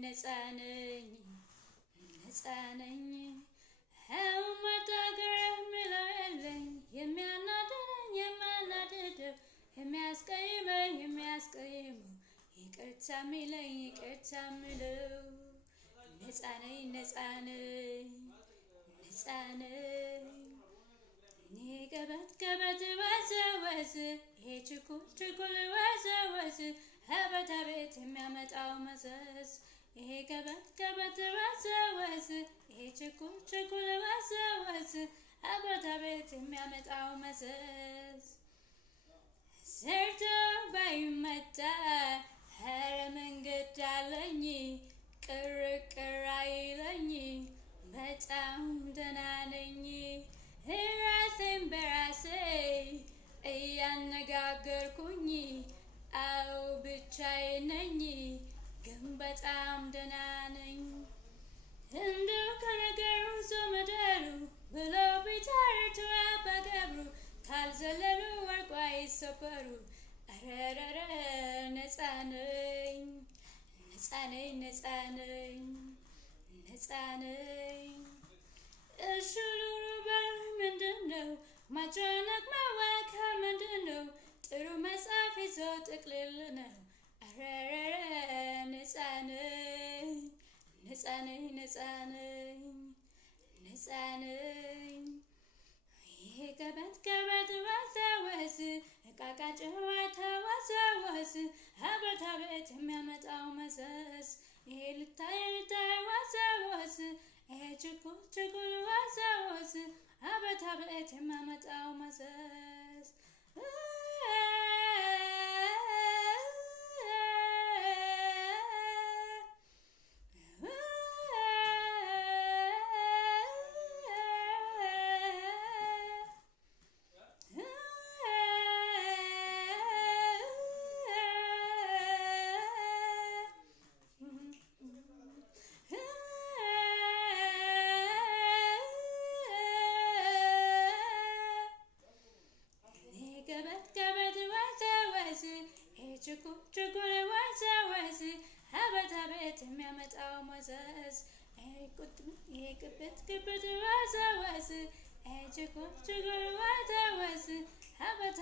ነፃነኝ መታገር ምለው የለኝ የሚያናድደው የሚያስቀይመው ይቅርታ ሚለኝ ነፃነኝ ገበት ወዝ ችኩል ወዝ አቤት የሚያመጣው መዘዝ ይሄ ገበት ወዝ ችኩል ወዝ አቤት የሚያመጣው መዘዝ ሰርቶ ባይመጣ ኧረ መንገድ አለኝ ቅር አይለኝ በጣም ደህና ነኝ ራሴን በራሴ እያነጋገርኩኝ አዎ ብቻዬን ነኝ ግን በጣም ደህና ነኝ እንደው ከነገሩ ዘመደሩ ብለው ቢተርቱ አባገብሩ ካልዘለሉ ወርቁ አይሰበሩ አረረረ ነፃነኝ እሹሉሉ ምንድነው ማጨነቅ መዋከር ምንድነው ጥሩ መጽሐፍ ይዞ ጥቅልል ነው አረረረ ነፃነኝ ይሄ ገበት ወዝ እቃቃ ጨዋታ ወዝ አቤት የሚያመጣው መዘዝ ይሄ ልታይ ወዝ ይሄ ችኩል ወዝ አቤት የሚያመጣው መዘዝ ችኩል ወዝ አቤት የሚያመጣው መዘዝ ይሄ ግብት ወዝ ችኩል ወዝ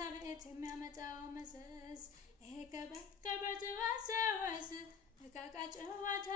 አቤት የሚያመጣው መዘዝ ይሄ ገበት ወዝ እቃቃ ጨዋታ